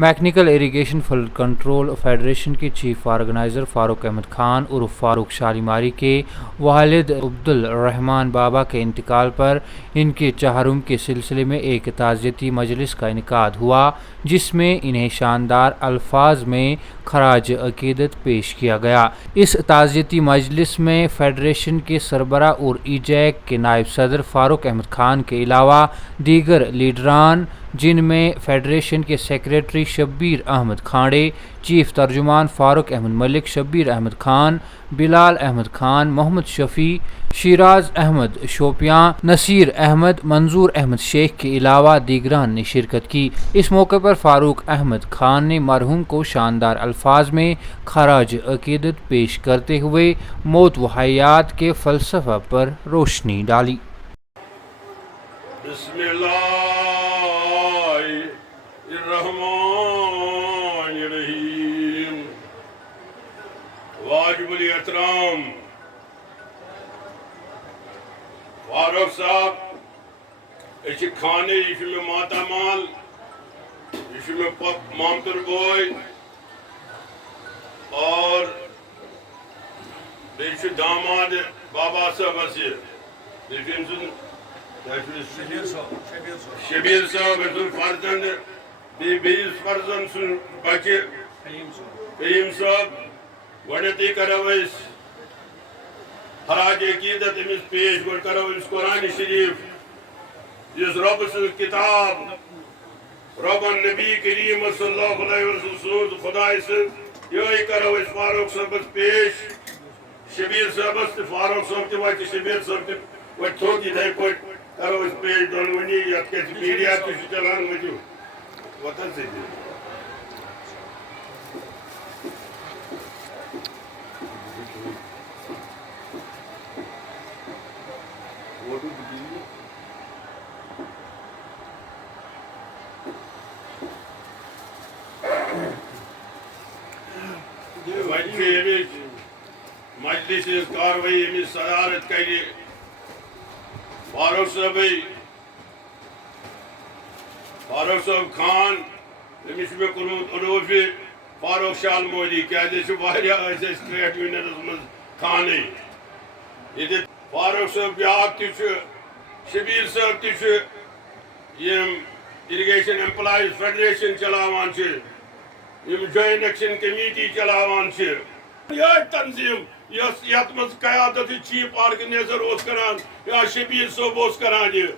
Mechanical irrigation flood control federation کے chief organiser Farooq Ahmed Khan عرف فاروق شالیماری کے والد الرحمان بابا کے انتقال پر ان کے چہارم کے سلسلے میں ایک تعزیتی مجلس کا انعقاد ہوا، جس میں انہیں شاندار الفاظ میں خراج عقیدت پیش کیا گیا۔ اس تعزیتی مجلس میں فیڈریشن کے سربراہ اور ایجیک کے نائب صدر فاروق احمد خان کے علاوہ دیگر لیڈران، جن میں فیڈریشن کے سیکریٹری شبیر احمد کھانڈے، چیف ترجمان فاروق احمد ملک، شبیر احمد خان، بلال احمد خان، محمد شفیع، شیراز احمد شوپیاں، نصیر احمد، منظور احمد شیخ کے علاوہ دیگران نے شرکت کی۔ اس موقع پر فاروق احمد خان نے مرحوم کو شاندار الفاظ میں خراج عقیدت پیش کرتے ہوئے موت و حیات کے فلسفہ پر روشنی ڈالی۔ بسم اللہ الرحمان الرحیم۔ واجب الاحترام فاروق صاحب، یہ کھانے، یہ میں ماتامال، یہ میں مامتر بوئے اور یہ داماد بابا صاحب شبیر صاحب سن فرزند بیس فرزند سن بچے فہیم صاحب، گۄڈنیٚتھٕے کرو أسۍ خراج عقیدت أمِس پیش، گۄڈٕ کرو أمِس قرآن شریف یُس رۄب سٕنٛز کتاب، رۄبن نبی کریم صلی اللہ علیہ وسلم سٕنٛز خداے سٕنٛز، یہے کرو أسۍ فاروق صٲبس پیش۔ شبیر صٲبس تہٕ فاروق صٲب تہِ واتہِ، شبیر صٲب تہِ واتہِ تھوٚد یِتھے پٲٹھۍ کرو أسۍ پیش دۄنوٕنی، یتھ کیٛاہ چھِ میٖڈیا تہِ چھُ چلان، ؤتھِو وۄتھ حظ مجلس کاروٲیی أمِس صدارت کرِ فاروق صٲبٕے، فاروق صٲب خان، أمِس چھُ مےٚ کوٚرمُت عروٗفہِ فاروق شالمٲری، کیٛازِ أسۍ چھِ واریاہ ٲسۍ أسۍ ٹرٛیڈ یوٗنینس منٛز خانٕے ییٚتہِ۔ فاروق صٲب بیٛاکھ تہِ چھُ، شبیر صٲب تہِ چھُ، یِم اِرِگیشن ایمپلایز فیڈریشن چلاوان چھِ، یِم جویِنٹ ایکشن کمیٹی چلاوان چھِ، یہے تنظیٖم یتھ منٛز قیادت چیف آرگنائیزر اوس کران یا شبیر صٲب اوس کران۔ یہ